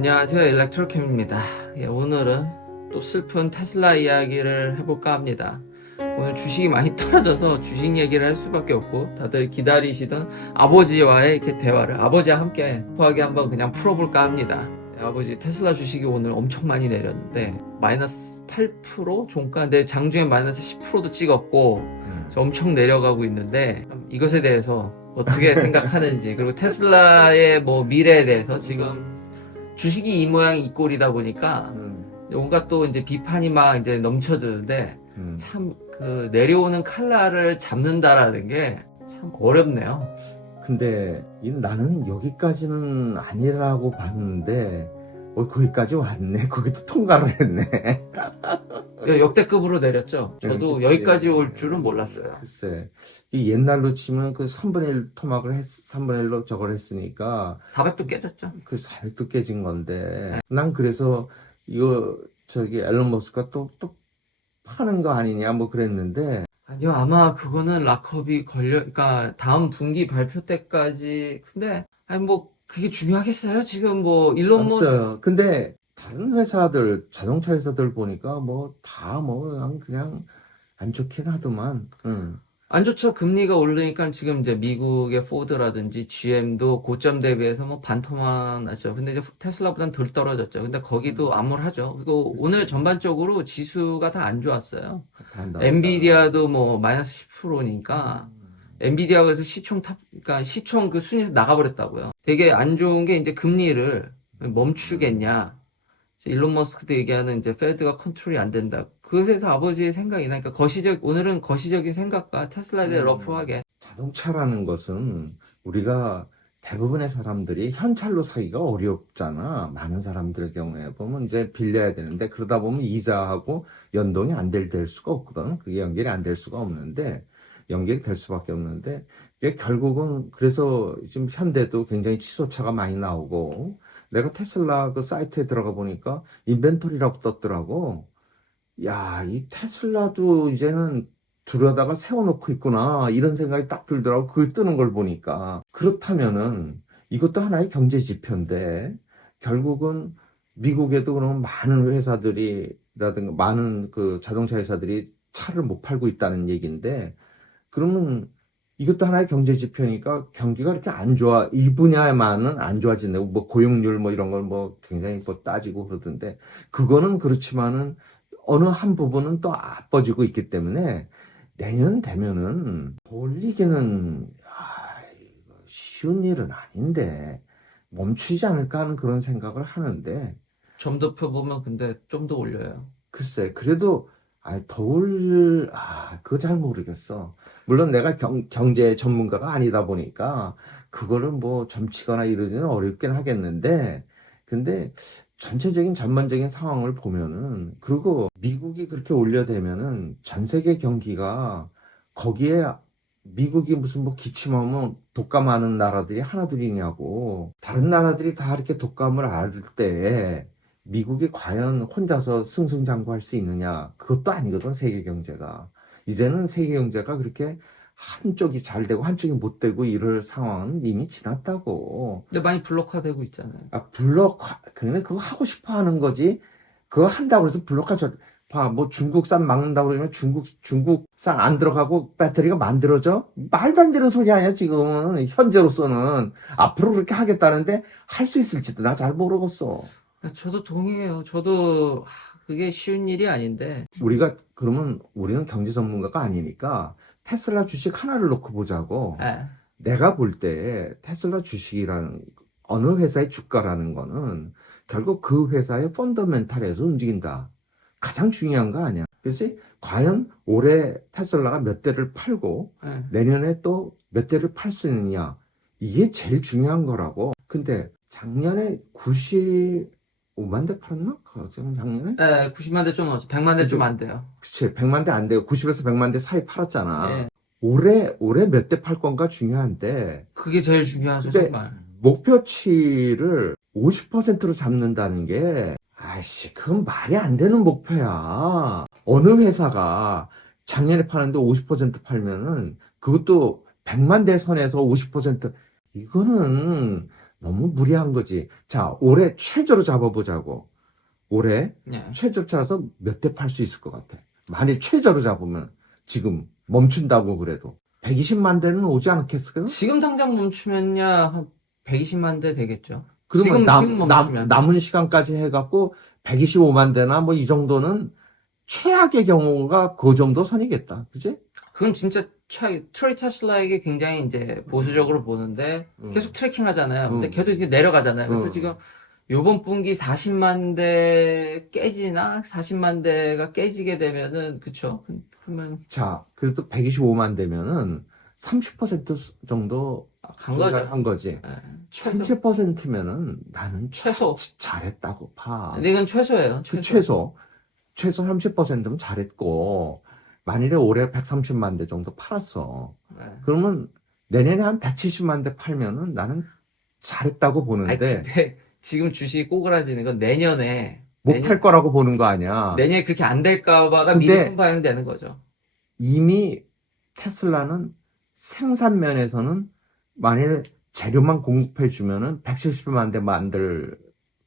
안녕하세요, 일렉트로캠입니다. 오늘은 또 슬픈 테슬라 이야기를 해볼까 합니다. 오늘 주식이 많이 떨어져서 주식 얘기를 할 수밖에 없고, 다들 기다리시던 아버지와의 이렇게 대화를 아버지와 함께 소하게 한번 그냥 풀어볼까 합니다. 아버지 테슬라 주식이 오늘 엄청 많이 내렸는데 마이너스 8% 종가, 근데 장중에 마이너스 10%도 찍었고 엄청 내려가고 있는데, 이것에 대해서 어떻게 생각하는지, 그리고 테슬라의 뭐 미래에 대해서 지금 주식이 이 모양 이 꼴이다 보니까 온갖 또 이제 비판이 막 이제 넘쳐드는데, 참 그 내려오는 칼날을 잡는다라는 게 참 어렵네요. 근데 나는 여기까지는 아니라고 봤는데 거기까지 왔네. 거기도 통과를 했네. 역대급으로 내렸죠. 저도 그치. 여기까지 올 줄은 몰랐어요. 글쎄, 이 옛날로 치면 그 3분의 1 토막을 3분의 1로 저걸 했으니까 400도 깨졌죠. 그 400도 깨진 건데, 난 그래서 이거 앨런 머스크가 또 파는 거 아니냐 뭐 그랬는데. 아니요, 아마 그거는 락업이 그러니까 다음 분기 발표 때까지. 근데 아니 뭐 그게 중요하겠어요? 지금 뭐 일론 머스크. 없어요. 근데 다른 회사들, 자동차 회사들 보니까 뭐 다 뭐 그냥 안 좋긴 하더만. 안 좋죠. 금리가 오르니까 지금 이제 미국의 포드라든지 GM도 고점 대비해서 뭐 반토막 났죠. 근데 이제 테슬라보다는 덜 떨어졌죠. 근데 거기도 암울하죠. 그리고 그치. 오늘 전반적으로 지수가 다 안 좋았어요. 다 나왔잖아. 엔비디아도 뭐 마이너스 10%니까 엔비디아가 그래서 그러니까 시총 그 순위에서 나가버렸다고요. 되게 안 좋은 게 이제 금리를 멈추겠냐. 이제 일론 머스크도 얘기하는 이제 페드가 컨트롤이 안 된다. 그것에서 아버지의 생각이 나니까 오늘은 거시적인 생각과 테슬라에 대해 러프하게. 자동차라는 것은 우리가 대부분의 사람들이 현찰로 사기가 어렵잖아. 많은 사람들의 경우에 보면 이제 빌려야 되는데, 그러다 보면 이자하고 연동이 될 수가 없거든. 그게 연결이 안 될 수가 없는데, 연결이 될 수밖에 없는데, 이게 결국은 그래서 지금 현대도 굉장히 취소차가 많이 나오고, 내가 테슬라 그 사이트에 들어가 보니까 인벤토리라고 떴더라고. 야, 이 테슬라도 이제는 들여다가 세워놓고 있구나, 이런 생각이 딱 들더라고. 그 뜨는 걸 보니까. 그렇다면은 이것도 하나의 경제 지표인데, 결국은 미국에도 그런 많은 회사들이라든가 많은 그 자동차 회사들이 차를 못 팔고 있다는 얘기인데, 그러면 이것도 하나의 경제 지표니까 경기가 이렇게 안 좋아, 이 분야에만은 안 좋아진다고, 뭐 고용률 뭐 이런 걸 뭐 굉장히 뭐 따지고 그러던데, 그거는 그렇지만은 어느 한 부분은 또 아파지고 있기 때문에 내년 되면은 돌리기는 이거 쉬운 일은 아닌데 멈추지 않을까 하는 그런 생각을 하는데. 점도표 보면 근데 좀 더 올려요. 글쎄, 그래도 그거 잘 모르겠어. 물론 내가 경제 전문가가 아니다 보니까 그거를 뭐 점치거나 이러지는 어렵긴 하겠는데, 근데 전체적인 전반적인 상황을 보면은, 그리고 미국이 그렇게 올려대면은 전 세계 경기가, 거기에 미국이 무슨 뭐 기침하면 독감하는 나라들이 하나둘이냐고. 다른 나라들이 다 이렇게 독감을 앓을 때 미국이 과연 혼자서 승승장구할 수 있느냐? 그것도 아니거든, 세계 경제가. 이제는 세계 경제가 그렇게 한쪽이 잘 되고 한쪽이 못 되고 이럴 상황은 이미 지났다고. 근데 많이 블록화되고 있잖아요. 그냥 그거 하고 싶어 하는 거지. 그거 한다고 해서 뭐 중국산 막는다고 그러면 중국산 안 들어가고 배터리가 만들어져? 말도 안 되는 소리 아니야, 지금은. 현재로서는. 앞으로 그렇게 하겠다는데 할 수 있을지도 나 잘 모르겠어. 저도 동의해요. 저도 그게 쉬운 일이 아닌데. 그러면 우리는 경제 전문가가 아니니까 테슬라 주식 하나를 놓고 보자고. 예. 내가 볼 때 테슬라 주식이라는 어느 회사의 주가라는 거는 결국 그 회사의 펀더멘탈에서 움직인다. 가장 중요한 거 아니야. 그래서 과연 올해 테슬라가 몇 대를 팔고 예. 내년에 또 몇 대를 팔 수 있느냐. 이게 제일 중요한 거라고. 근데 작년에 95만 대 팔았나? 작년에? 예, 90만 대 좀 넘었죠. 100만 대 좀 안 돼요. 그치, 100만 대 안 되고 90에서 100만 대 사이 팔았잖아. 예. 올해 몇 대 팔 건가 중요한데, 그게 제일 중요하죠, 근데 정말. 목표치를 50%로 잡는다는 게, 그건 말이 안 되는 목표야. 어느 회사가 작년에 파는데 50% 팔면은, 그것도 100만 대 선에서 50%, 이거는 너무 무리한 거지. 자, 올해 최저로 잡아보자고. 올해 예. 최저 차서 몇 대 팔 수 있을 것 같아. 만일 최저로 잡으면 지금 멈춘다고 그래도 120만 대는 오지 않겠어? 지금 당장 멈추면야 한 120만 대 되겠죠. 그러면 지금 멈추면. 남은 시간까지 해갖고 125만 대나 뭐 이 정도는 최악의 경우가 그 정도 선이겠다. 그지? 그건 진짜 트로이 테슬라에게 굉장히 이제 보수적으로 보는데 계속 트래킹 하잖아요. 근데 걔도 이제 내려가잖아요. 그래서 지금 요번 분기 40만 대 깨지나 40만 대가 깨지게 되면은 그쵸? 그러면 자, 그래도 125만 대면은 30% 정도 간 거죠. 한 거지. 예. 30%면은 나는 최소. 잘했다고 봐. 근데 이건 최소예요. 그 최소 30%면 잘했고, 만일에 올해 130만 대 정도 팔았어. 예. 그러면 내년에 한 170만 대 팔면은 나는 잘했다고 아니, 보는데, 근데 지금 주식이 꼬그라지는 건 내년에 못 팔 거라고 보는 거 아니야. 내년에 그렇게 안 될까봐가 근데 미리 선반영되는 거죠. 이미 테슬라는 생산 면에서는 만일 재료만 공급해 주면은 170만 대 만들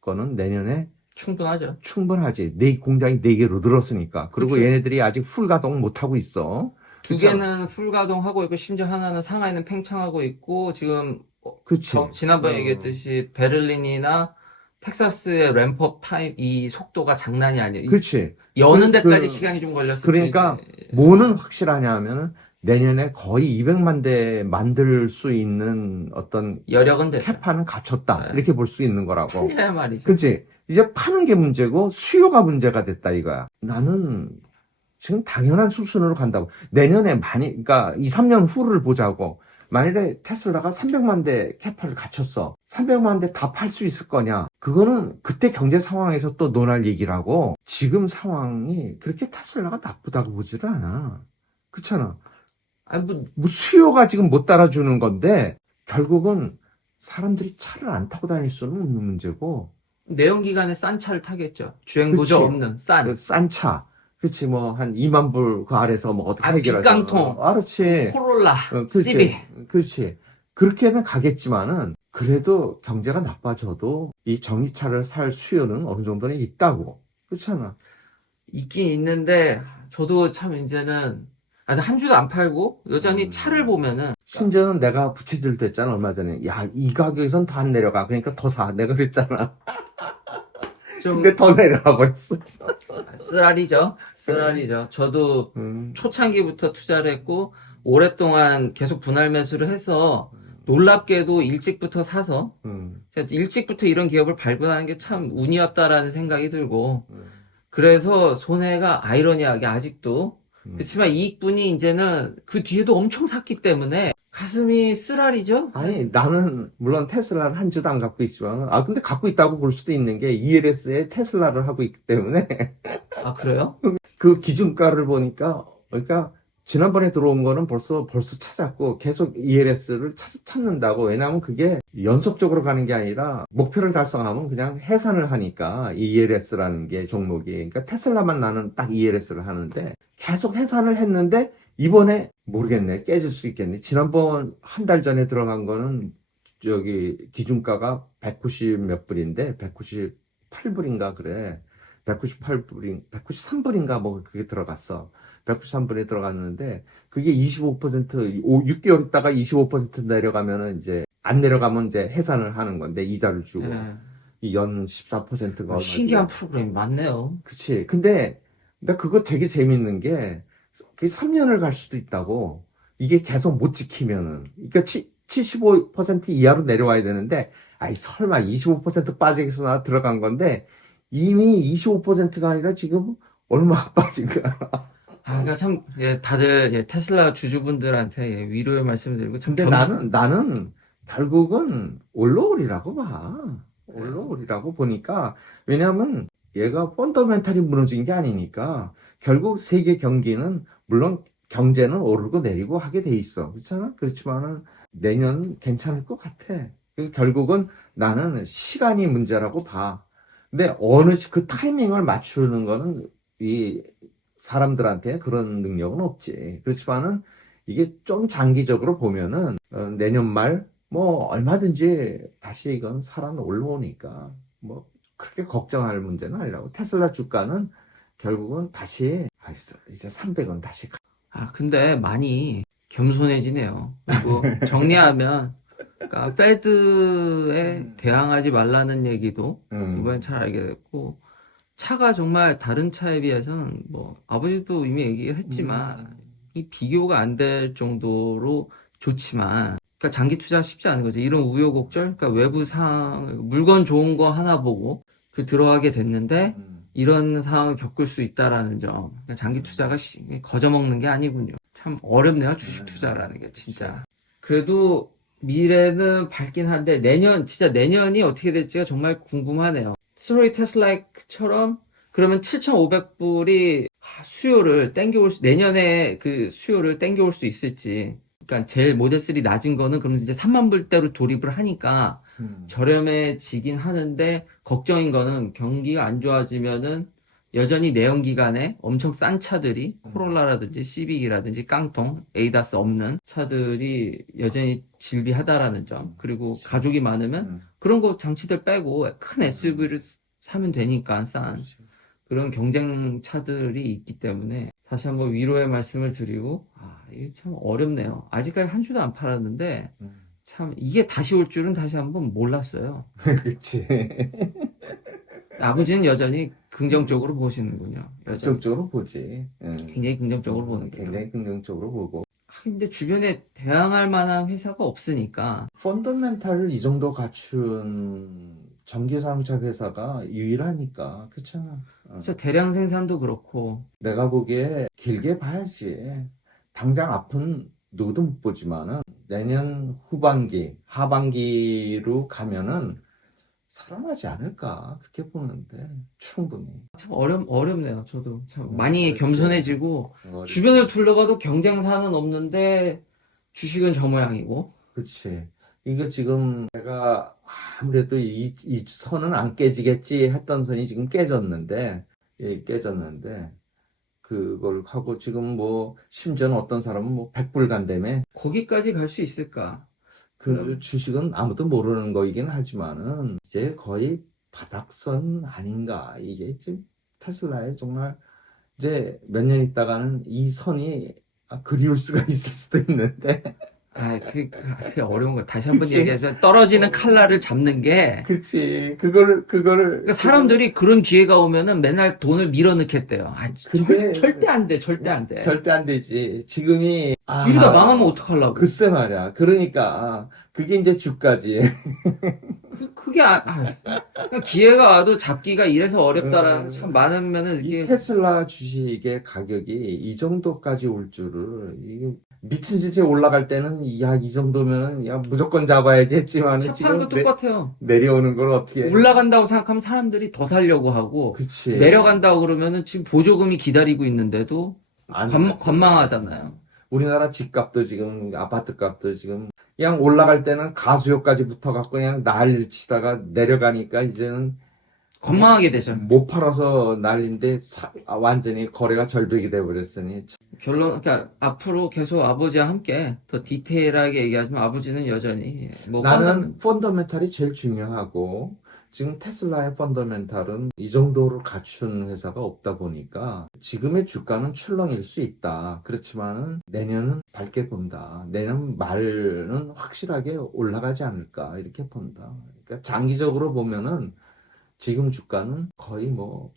거는 내년에 충분하죠. 충분하지. 공장이 4개로 늘었으니까. 그리고 그렇죠. 얘네들이 아직 풀 가동 못 하고 있어. 두 개는 풀 가동하고 있고 심지어 하나는 상하이는 팽창하고 있고 지금 그치. 지난번에 얘기했듯이 베를린이나 텍사스의 램프업 타임 이 속도가 장난이 아니에요. 그치. 여는 그- 데까지 그- 시간이 좀 걸렸을 그러니까 뿐이지. 뭐는 확실하냐 하면은 내년에 거의 200만 대 만들 수 있는 어떤 여력은 됐죠. 캐파는 갖췄다. 네. 이렇게 볼 수 있는 거라고. 틀려야 말이죠. 그치? 이제 파는 게 문제고 수요가 문제가 됐다 이거야. 나는 지금 당연한 수순으로 간다고. 내년에 그러니까 2, 3년 후를 보자고. 만일에 테슬라가 300만 대 캐파를 갖췄어. 300만 대 다 팔 수 있을 거냐? 그거는 그때 경제 상황에서 또 논할 얘기라고. 지금 상황이 그렇게 테슬라가 나쁘다고 보지도 않아. 그렇잖아. 아니 뭐 수요가 지금 못 따라주는 건데 결국은 사람들이 차를 안 타고 다닐 수는 없는 문제고. 내연기관에 싼 차를 타겠죠. 주행보조 그치. 없는 싼. 싼 차. 그치, 뭐, 한 2만 불 그 아래서 뭐 어떻게 해결하죠. 빅깡통. 그렇지. 코롤라, 그렇지. 시비. 그렇지. 그렇게는 가겠지만은, 그래도 경제가 나빠져도 이 전기차를 살 수요는 어느 정도는 있다고. 그렇잖아. 있긴 있는데 저도 참 이제는 한 주도 안 팔고 여전히 차를 보면은 심지어는 내가 부채질 됐잖아, 얼마 전에. 야, 이 가격에선 더 안 내려가. 그러니까 더 사. 내가 그랬잖아. 좀 근데 더 내려가 버렸어. 쓰라리죠. 저도 초창기부터 투자를 했고 오랫동안 계속 분할 매수를 해서 놀랍게도 일찍부터 사서 제가 일찍부터 이런 기업을 발굴하는 게 참 운이었다라는 생각이 들고 그래서 손해가 아이러니하게 아직도 그렇지만 이익분이 이제는 그 뒤에도 엄청 샀기 때문에 가슴이 쓰라리죠? 아니, 나는, 물론 테슬라를 한 주도 안 갖고 있지만, 근데 갖고 있다고 볼 수도 있는 게, ELS에 테슬라를 하고 있기 때문에, 아, 그래요? 그 기준가를 보니까, 그러니까, 지난번에 들어온 거는 벌써 찾았고, 계속 ELS를 찾는다고. 왜냐하면 그게 연속적으로 가는 게 아니라, 목표를 달성하면 그냥 해산을 하니까, ELS라는 게 종목이. 그러니까 테슬라만 나는 딱 ELS를 하는데, 계속 해산을 했는데, 이번에 모르겠네. 깨질 수 있겠네. 지난번 한 달 전에 들어간 거는 기준가가 190 몇 불인데 198불인가 그래. 193불인가 뭐 그게 들어갔어. 193불에 들어갔는데 그게 25% 6개월 있다가 25% 내려가면은 이제 안 내려가면 이제 해산을 하는 건데 이자를 주고 이 연 14%가 신기한 프로그램이 많네요. 그치. 근데 나 그거 되게 재밌는 게 그게 3년을 갈 수도 있다고. 이게 계속 못 지키면은. 그러니까 75% 이하로 내려와야 되는데, 아이, 설마 25% 빠지겠어 나 들어간 건데, 이미 25%가 아니라 지금 얼마 빠진 거야. 그러니까 참, 다들, 테슬라 주주분들한테 위로의 말씀을 드리고, 참 근데 나는 결국은 올라오리라고 봐. 올라오리라고 보니까, 왜냐하면 얘가 펀더멘탈이 무너진 게 아니니까, 결국 세계 경기는, 물론 경제는 오르고 내리고 하게 돼 있어. 그렇잖아? 그렇지만은 내년 괜찮을 것 같아. 결국은 나는 시간이 문제라고 봐. 근데 그 타이밍을 맞추는 거는 이 사람들한테 그런 능력은 없지. 그렇지만은 이게 좀 장기적으로 보면은 내년 말 뭐 얼마든지 다시 이건 살아 올라오니까 뭐 그렇게 걱정할 문제는 아니라고. 테슬라 주가는 결국은 다시 이제 300원 다시 근데 많이 겸손해지네요. 그리고 정리하면, 그러니까 페드에 대항하지 말라는 얘기도 이번엔 잘 알게 됐고, 차가 정말 다른 차에 비해서는 뭐 아버지도 이미 얘기를 했지만 이 비교가 안 될 정도로 좋지만, 그러니까 장기 투자 쉽지 않은 거죠. 이런 우여곡절, 그러니까 외부 상황, 물건 좋은 거 하나 보고 그 들어가게 됐는데 이런 상황을 겪을 수 있다라는 점. 그러니까 장기 투자가 거저먹는 게 아니군요. 참 어렵네요, 주식 투자라는 게 진짜. 그래도 미래는 밝긴 한데 진짜 내년이 어떻게 될지가 정말 궁금하네요. 스토리 테슬라처럼 그러면 7,500불이 수요를 내년에 그 수요를 땡겨올 수 있을지. 그러니까 제일 모델 3 낮은 거는 그럼 이제 3만 불대로 돌입을 하니까 저렴해지긴 하는데 걱정인 거는 경기가 안 좋아지면은 여전히 내연기관에 엄청 싼 차들이 코롤라라든지 시빅이라든지 깡통, 에이다스 없는 차들이 여전히 질비하다라는 점. 그리고 가족이 많으면 그런 거 장치들 빼고 큰 SUV를 사면 되니까 싼 그런 경쟁 차들이 있기 때문에 다시 한번 위로의 말씀을 드리고 이게 참 어렵네요. 아직까지 한 주도 안 팔았는데 참 이게 다시 올 줄은 다시 한번 몰랐어요. 그치. 아버지는 여전히 긍정적으로 보시는군요. 여전히. 긍정적으로 보지. 굉장히 긍정적으로 보는군요. 굉장히 긍정적으로 보고. 근데 주변에 대항할 만한 회사가 없으니까 펀더멘탈을 이 정도 갖춘 전기자동차 회사가 유일하니까. 그렇잖아. 진짜 대량 생산도 그렇고 내가 보기에 길게 봐야지. 당장 앞은 누구도 못 보지만은 내년 후반기, 하반기로 가면은 살아나지 않을까 그렇게 보는데 충분히. 참 어렵네요. 저도 참 많이 어렵지. 겸손해지고 어렵지. 주변을 둘러봐도 경쟁사는 없는데 주식은 저 모양이고. 그치. 이거 지금 내가 아무래도 이 선은 안 깨지겠지 했던 선이 지금 깨졌는데, 그걸 하고 지금 뭐, 심지어는 어떤 사람은 뭐 100불 간다며. 거기까지 갈 수 있을까? 그 주식은 아무도 모르는 거이긴 하지만은, 이제 거의 바닥선 아닌가. 이게 지금 테슬라에 정말 이제 몇 년 있다가는 이 선이 그리울 수가 있을 수도 있는데. 그게 어려운 거야. 다시 한번 그치. 얘기하자면 떨어지는 칼날을 잡는 게 그치. 그거를. 그러니까 사람들이 그런 기회가 오면은 맨날 돈을 밀어넣겠대요. 근데- 절대 안 돼. 절대 안 돼. 절대 안 되지. 지금이, 이러다 망하면 어떡하려고. 글쎄 말이야. 그러니까, 그게 이제 주가지. 그러니까 기회가 와도 잡기가 이래서 어렵다라는 게 참 많으면은 이 이게 테슬라 주식의 가격이 이 정도까지 올 줄을, 이게 미친 듯이 올라갈 때는, 이 정도면은, 무조건 잡아야지 했지만, 차 파는 지금 거 똑같아요. 내려오는 걸 어떻게 해? 올라간다고 생각하면 사람들이 더 사려고 하고 그치. 내려간다고 그러면은 지금 보조금이 기다리고 있는데도 안 관망하잖아요. 우리나라 집값도 지금, 아파트 값도 지금, 그냥 올라갈 때는 가수요까지 붙어갖고 그냥 난리 치다가 내려가니까 이제는 관망하게 되죠. 못 팔아서 난리인데 완전히 거래가 절벽이 돼버렸으니. 그러니까 앞으로 계속 아버지와 함께 더 디테일하게 얘기하지만 아버지는 여전히 뭐 나는 펀더멘탈이 제일 중요하고, 지금 테슬라의 펀더멘탈은 이 정도로 갖춘 회사가 없다 보니까 지금의 주가는 출렁일 수 있다. 그렇지만은 내년은 밝게 본다. 내년 말은 확실하게 올라가지 않을까 이렇게 본다. 그러니까 장기적으로 보면은 지금 주가는 거의 뭐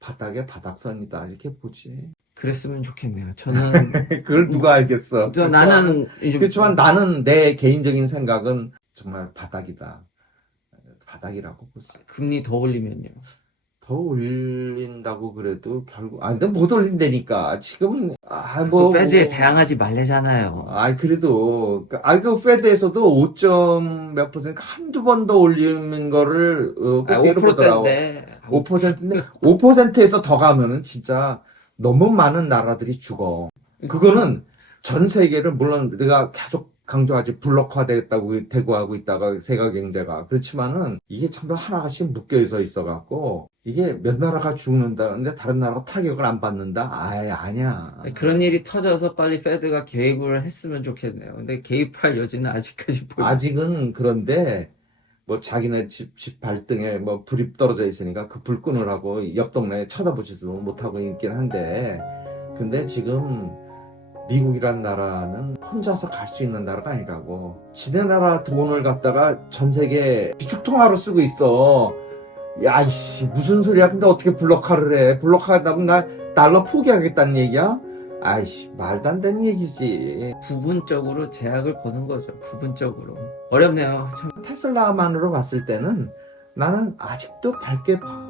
바닥의 바닥선이다 이렇게 보지. 그랬으면 좋겠네요. 저는 그걸 누가 알겠어. 나는 그렇지만 나는 내 개인적인 생각은 정말 바닥이다. 바닥이라고 보지. 금리 더 올리면요. 더 올린다고 그래도 결국 근데 못 올린다니까 지금 또 페드에 대항하지 말래잖아요. 그래도 그 페드에서도 5점 몇 퍼센트 한두 번 더 올리는 거를 꼭대로 보더라고. 5%인데 5%인데 5%에서 더 가면은 진짜 너무 많은 나라들이 죽어. 그거는 전 세계를 물론 내가 계속 강조하지 블록화됐다고 대구하고 있다가 세계 경제가 그렇지만은 이게 참 더 하나씩 묶여 있어갖고 이게 몇 나라가 죽는다는데 다른 나라가 타격을 안 받는다? 아예 아니야. 그런 일이 터져서 빨리 페드가 개입을 했으면 좋겠네요. 근데 개입할 여지는 아직까지 보이지. 아직은 그런데 뭐 자기네 집 발등에 뭐 불이 떨어져 있으니까 그 불 끄느라고 옆 동네에 쳐다보지도 못하고 있긴 한데, 근데 지금 미국이란 나라는 혼자서 갈 수 있는 나라가 아니라고. 지네 나라 돈을 갖다가 전 세계 비축통화로 쓰고 있어. 야, 이씨, 무슨 소리야. 근데 어떻게 블록화를 해? 블록화하다면 나 달러 포기하겠다는 얘기야? 아이씨, 말도 안 되는 얘기지. 부분적으로 제약을 거는 거죠. 부분적으로. 어렵네요. 참. 테슬라만으로 봤을 때는 나는 아직도 밝게 봐.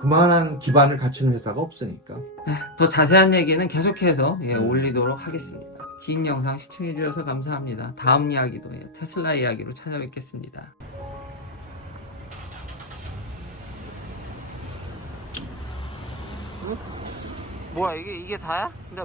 그만한 기반을 갖춘 회사가 없으니까. 더 자세한 얘기는 계속해서 올리도록 하겠습니다. 긴 영상 시청해주셔서 감사합니다. 다음 이야기도 테슬라 이야기로 찾아뵙겠습니다. 뭐야 이게 다야? 근데